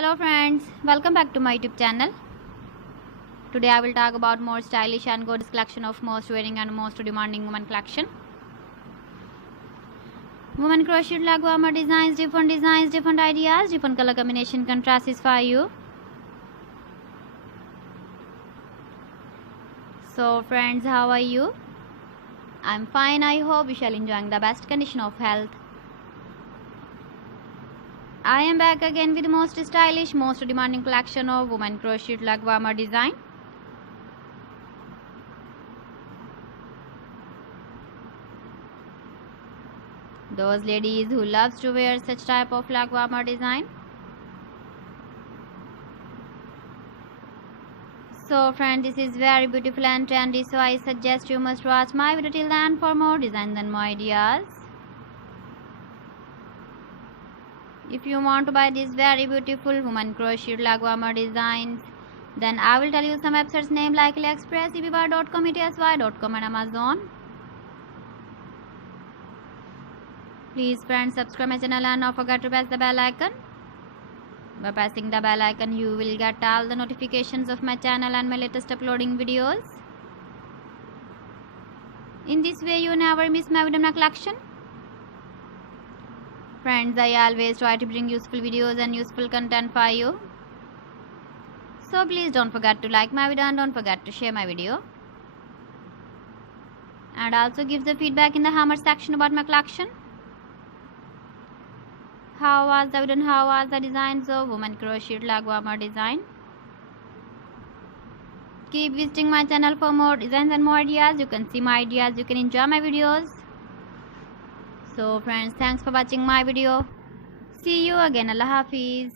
Hello friends, welcome back to my YouTube channel. Today I will talk about more stylish and gorgeous collection of most wearing and most demanding women collection. Women crocheted leg warmer designs, different ideas, different color combination contrasts for you. So friends, how are you? I'm fine. I hope you shall enjoying the best condition of health. I am back again with the most stylish, most demanding collection of women crocheted leg warmer design. Those ladies who loves to wear such type of leg warmer design. So friend, this is very beautiful and trendy, so I suggest you must watch my video till the end for more designs and more ideas. If you want to buy these very beautiful woman crocheted leg warmer designs, then I will tell you some websites name like AliExpress, eBay.com, ETSY.com and Amazon. Please friends, subscribe my channel and don't forget to press the bell icon. By pressing the bell icon, you will get all the notifications of my channel and my latest uploading videos. In this way, you never miss my video collection. Friends, I always try to bring useful videos and useful content for you. So please don't forget to like my video and don't forget to share my video. And also give the feedback in the hammer section about my collection. How was the video and how was the designs of woman crocheted leg warmer design? Keep visiting my channel for more designs and more ideas. You can see my ideas, you can enjoy my videos. So friends, thanks for watching my video. See you again. Allah Hafiz.